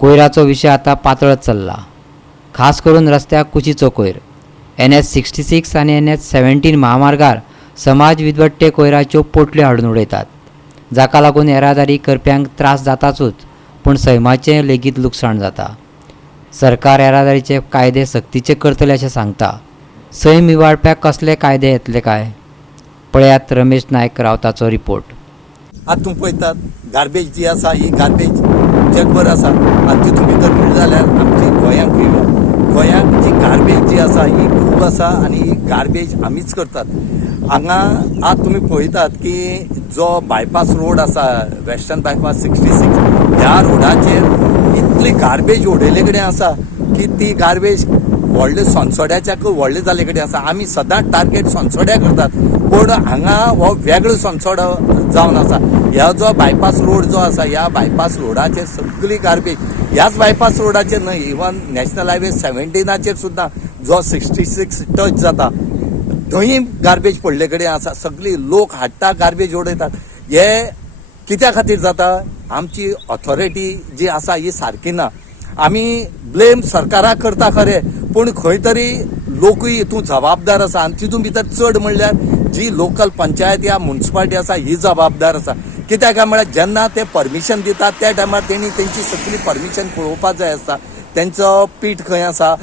कोयराचो विषय आता पातळत चल्ला, खास करून रस्त्याक कुशीचो कोयर. NH66 आणि NH17 महामार्गार समाज विदवट्टे कोयराच्यो पोटल्यो हाडून उडयतात, जाका लागून येरादारी करप्यांक त्रास जाताचूच, पूण सैमाचें लेगीत लुकसाण जाता. सरकार येरादारीचे कायदे सक्तीचे करतले अशें सांगता. सैम इवाडप्याक कसले कायदे येतले काय? पळयात रमेश नायक रावताचो रिपोर्ट. आतां तुमी पळयतात गार्बेज जी आसा ही गार्बेज जगभर आसा. आतां तितून भितर म्हणलें जाल्यार आमची गोंयांक जी गार्बेज जी आसा ही खूब आसा आनी ही गार्बेज आमीच करतात. हांगा आतां तुमी पळयतात की जो बायपास रोड आसा, वेस्टर्न बायपास 66, ह्या रोडाचेर इतली गार्बेज उडयले कडेन आसा की ती गार्बेज व्हडले सोनसोड्याच्याक व्हडले जाल्ले कडेन आसा. आमी सदांच टार्गेट सोनसोड्या करतात, पूण हांगा हो वेगळो सोनसोडो जावन आसा. ह्या जो बायपास रोड जो आसा, ह्या बायपास रोडाचेर सगळी गार्बेज, ह्याच बायपास रोडाचेर न्हय, इवन नॅशनल हायवे 17 सुद्दां जो 66 टच जाता थंय गार्बेज पडले कडेन आसा. सगळी लोक हाडटा, गार्बेज उडयतात. हे कित्या खातीर जाता? आमची ऑथॉरिटी जी आसा ही सारकी ना. आमी ब्लेम सरकाराक करता खरें, पूण खंय तरी लोकूय हितून जबाबदार आसा. आनी तितून भितर चड म्हणल्यार जी लोकल पंचायत या म्युनिसिपालिटी आसा ही जबाबदार आसा. कित्याक काय म्हळ्यार जेन्ना ते परमिशन दितात त्या टायमार तेणी तेंची सगळी परमिशन पळोवपाक जाय आसता. तेंचो पीठ खंय आसा.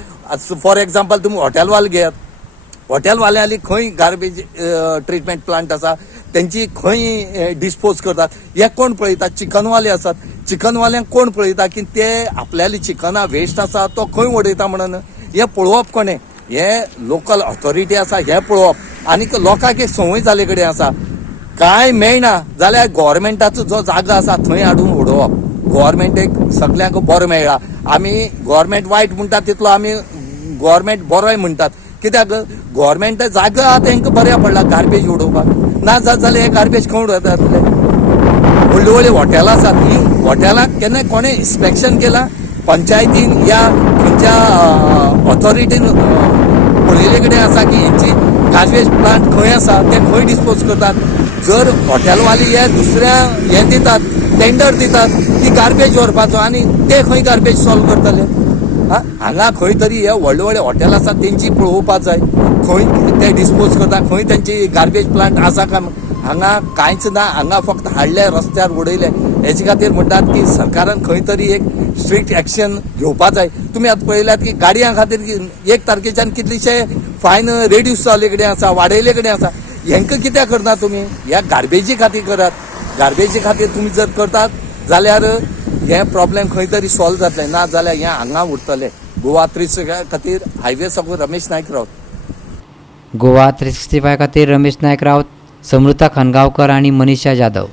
फॉर एग्जाम्पल तुमी हॉटेलवाले घेयात, हॉटेलवाल्यांनी खंय गार्बेज ट्रिटमेंट प्लांट आसा, तेंची खंय डिस्पोज करतात हे कोण पळयतात? चिकनवाले आसात. चिकनवाल्यांक कोण पळयता की ते आपल्याली चिकना वेस्ट आसा तो खंय उडयता म्हणून? हे पळोवप कोणें? हे लोकल ऑथॉरिटी आसा हे पळोवप. आनी लोकांक एक संवय जाले कडेन आसा, कांय मेळना जाल्यार गव्हर्मेंटाचो जो जागो आसा थंय हाडून उडोवप. गव्हर्मेंटेक सगळ्यांक बरो मेळ्ळा. आमी गव्हर्मेंट वायट म्हणटात तितलो आमी गव्हर्मेंट बरोय म्हणटात. कित्याक गव्हर्मेंट जागो आहा तांकां बऱ्या पडला गार्बेज उडोवपाक. ना जाल्यार हे गार्बेज खंय उडयतातले? व्हडली व्हडली हॉटेलां आसात. ही हॉटेलांक केन्ना कोणें इन्स्पेक्शन केलां? पंचायतीन या खंयच्या ऑथॉरिटीन पळयले कडेन आसा की हेंची गार्बेज प्लांट खंय आसा, ते खंय डिस्पोज करतात? जर हॉटेलवाली हे दुसऱ्या हे दितात, टेंडर दितात की गार्बेज व्हरपाचो, आनी ते खंय गार्बेज सॉल्व करतले? हांगा खंय तरी हे व्हडले व्हडले हॉटेल आसा तेंची पळोवपाक जाय, खंय ते डिस्पोज करता, खंय तेंची गार्बेज प्लांट आसा काय? हांगा कांयच ना. हांगा फक्त हाडले रस्त्यार उडयले. हेचे खातीर म्हणटात की सरकारान खंय तरी एक स्ट्रिक्ट एक्शन घेवपाक जाय. तुमी आतां पळयल्यात की गाडयां खातीर 1 तारखेच्यान कितलीशे फायन रेड्यूस जाल्ले कडेन आसा, वाडयले कडेन आसा. हेंकां कित्याक करना तुमी? ह्या गार्बेजी खातीर करात. गार्बेजी खातीर तुमी जर करतात जाल्यार हे प्रॉब्लेम खंय तरी सॉल्व जातले. ना जाल्यार हे हांगा उरतले. गोवा 365 खातीर हायवे साकून रमेश नायक रावत. गोवा 365 खातीर रमेश नायक रावत, समृता खनगांवकर आणि मनीषा जाधव.